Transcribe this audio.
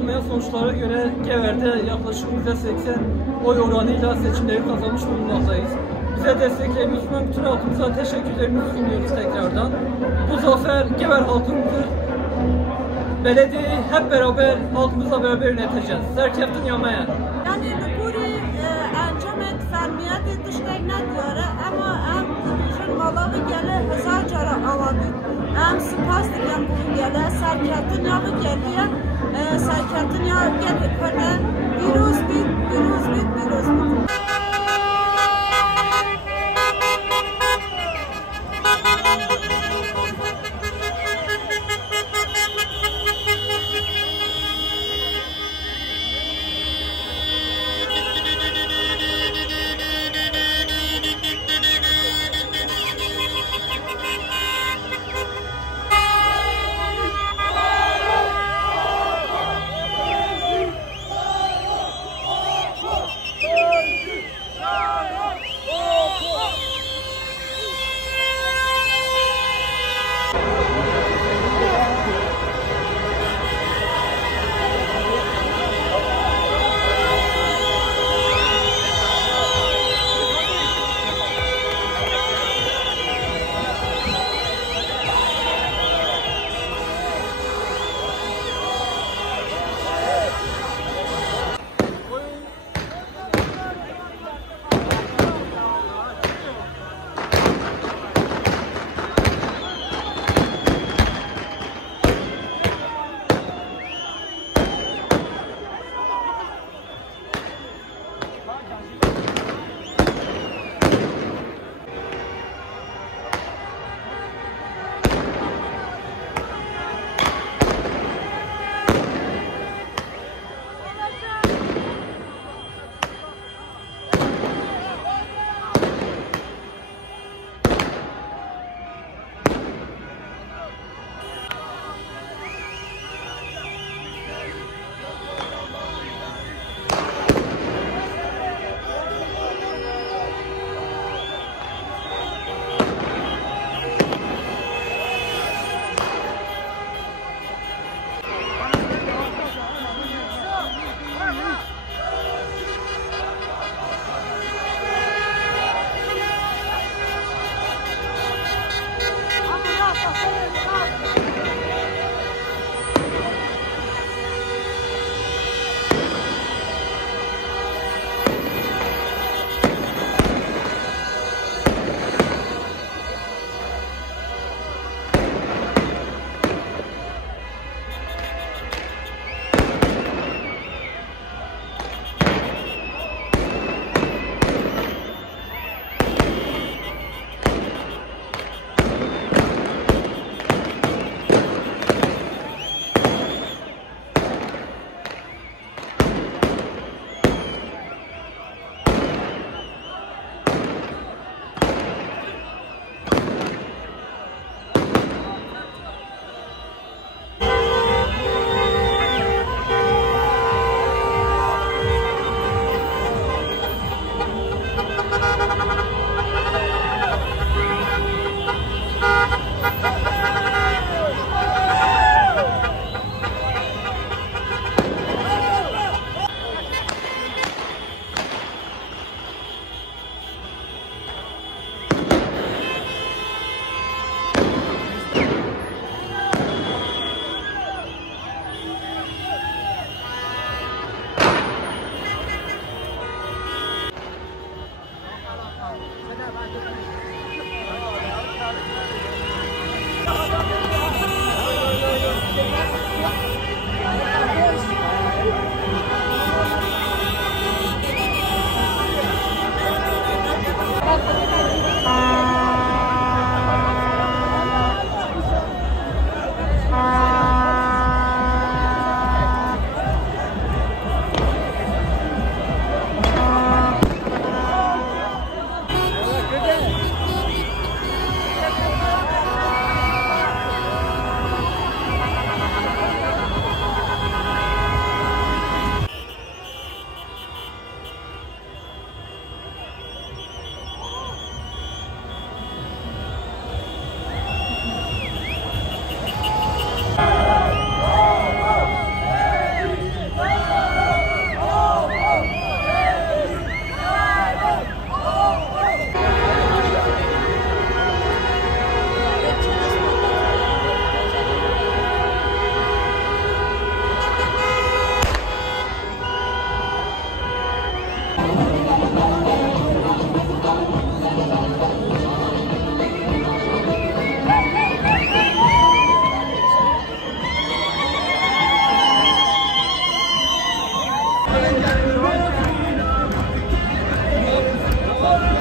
olmayan sonuçlara göre Gever'de yaklaşık %80 oy oranıyla seçimleri kazanmış bulunmaktayız. Bize destekleriniz için bütün halkımıza teşekkürlerimizi sunuyoruz tekrardan. Bu zafer Gever halkımızı, belediyeyi hep beraber halkımızla beraber yöneteceğiz. Serkeftin yamaya. Yani Nupuri encemet fermiyet dişlerine diyor ama hem bizim Malawi gele hezar cara aladık. Hem spas diyen bu gele serkeftin yalı geliyor. Serkeftin yalı geliyor. Virüs bit. Thank you.